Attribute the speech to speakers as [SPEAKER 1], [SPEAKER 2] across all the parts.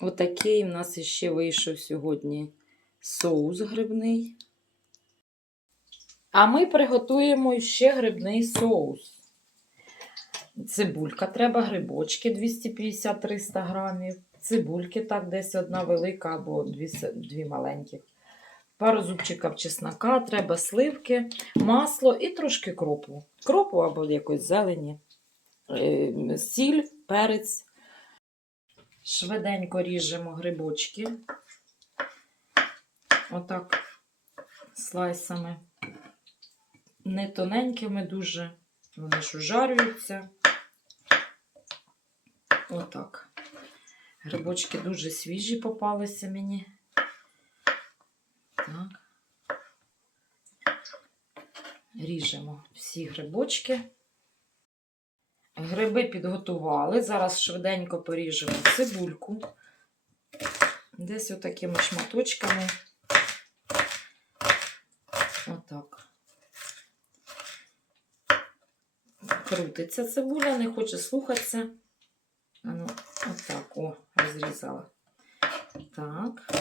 [SPEAKER 1] Отакий в нас іще вийшов сьогодні соус грибний. А ми приготуємо ще грибний соус. Цибулька треба, грибочки 250-300 грамів. Цибульки так, десь одна велика або дві, дві маленьких. Пару зубчиків чеснока, треба сливки, масло і трошки кропу. Кропу або якоїсь зелені, е, сіль, перець. Швиденько ріжемо грибочки. Отак слайсами. Не тоненькими дуже. Вони ж ужарюються. Отак. Грибочки дуже свіжі попалися мені. Так. Ріжемо всі грибочки. Гриби підготували. Зараз швиденько поріжемо цибульку. Десь отакими шматочками. Отак. Крутиться цибуля, не хоче слухатися. Ну, отак, о, розрізала. Так.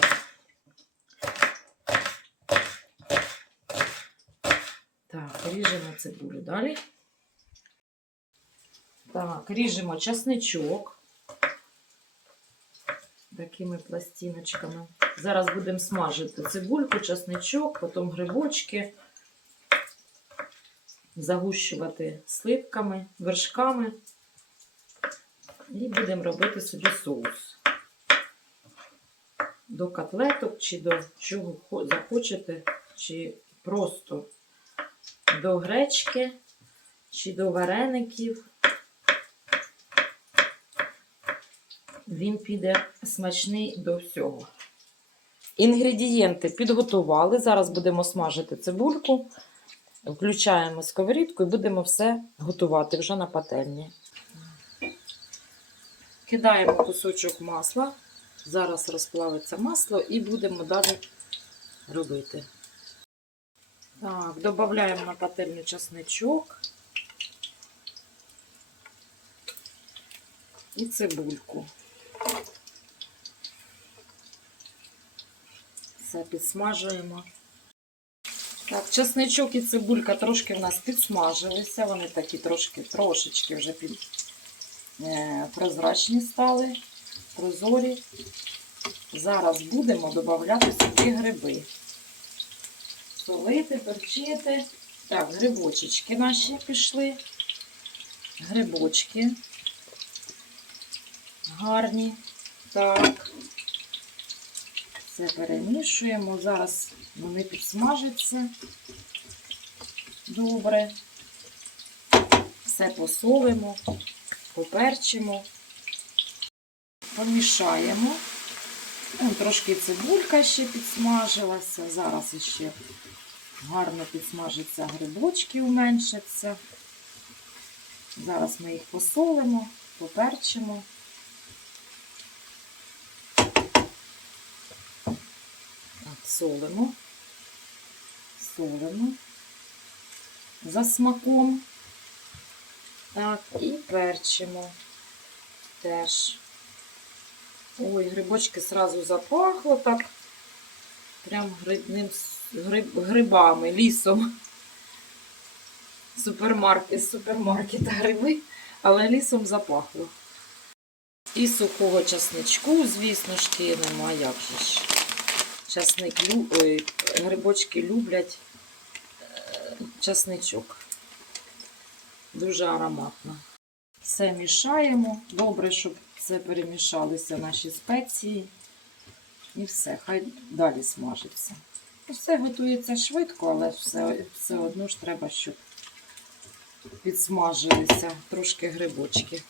[SPEAKER 1] Так, ріжемо цибулю далі. Так, ріжемо часничок. Такими пластиночками. Зараз будемо смажити цибульку, часничок, потім грибочки, загущувати сливками, вершками. І будемо робити собі соус. До котлеток, чи до чого захочете, чи просто до гречки, чи до вареників. Він піде смачний до всього. Інгредієнти підготували. Зараз будемо смажити цибульку. Включаємо сковорідку і будемо все готувати вже на пательні. Кидаємо кусочок масла. Зараз розплавиться масло і будемо далі робити. Так, додаємо на пательню часничок і цибульку. Все підсмажуємо. Так, часничок і цибулька трошки в нас підсмажилися. Вони такі трошки, трошечки вже під, е, прозрачні стали, прозорі. Зараз будемо додавати сюди гриби. Солити, перчити. Так, грибочечки наші пішли. Грибочки. Гарні. Так. Все перемішуємо. Зараз вони підсмажаться. Добре. Все посолимо, поперчимо, помішаємо. Вон трошки цибулька ще підсмажилася. Зараз ще гарно підсмажаться грибочки, уменшаться. Зараз ми їх посолимо, поперчимо. Солимо. Солимо. За смаком. Так, і перчимо теж. Ой, грибочки сразу запахло так. Прям грибним гриб, грибами, лісом. Супермаркет, з супермаркета гриби, але лісом запахло. І сухого часничку, звісно ж, кинемо, а як же ж. Часник, ой, грибочки люблять е, часничок. Дуже ароматно. Все мішаємо. Добре, щоб це перемішалися наші спеції. І все, хай далі смажиться. Все готується швидко, але все, все одно ж треба, щоб підсмажилися трошки грибочки.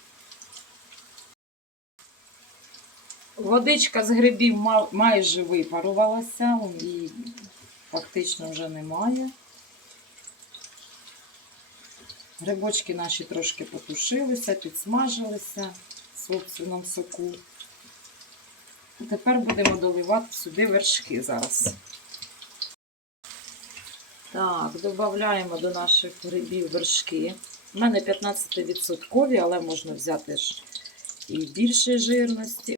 [SPEAKER 1] Водичка з грибів майже випарувалася, її фактично вже немає. Грибочки наші трошки потушилися, підсмажилися в собственному соку. Тепер будемо доливати сюди вершки зараз. Так, додаємо до наших грибів вершки. У мене 15%, але можна взяти ж і більшої жирності.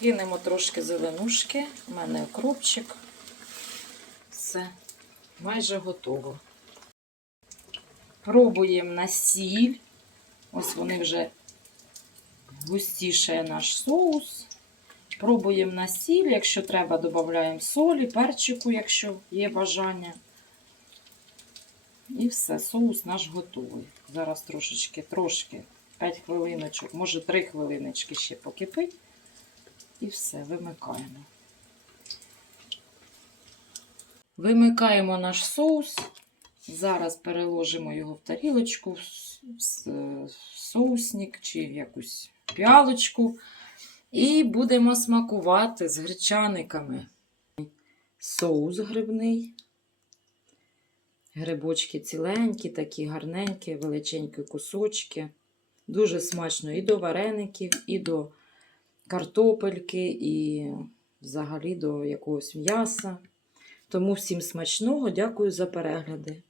[SPEAKER 1] Кинемо трошки зеленушки. У мене окропчик. Все, майже готово. Пробуємо на сіль. Ось вони вже густіше наш соус. Пробуємо на сіль, якщо треба, додаємо солі, перчику, якщо є бажання. І все, соус наш готовий. Зараз трошечки, трошки, 5 хвилиночок, може 3 хвилиночки ще покипить. І все, вимикаємо. Вимикаємо наш соус. Зараз переложимо його в тарілочку, в соусник чи в якусь піалочку. І будемо смакувати з гречаниками. Соус грибний. Грибочки ціленькі, такі гарненькі, величенькі кусочки. Дуже смачно і до вареників, і до картопельки, і взагалі до якогось м'яса. Тому всім смачного, дякую за перегляди.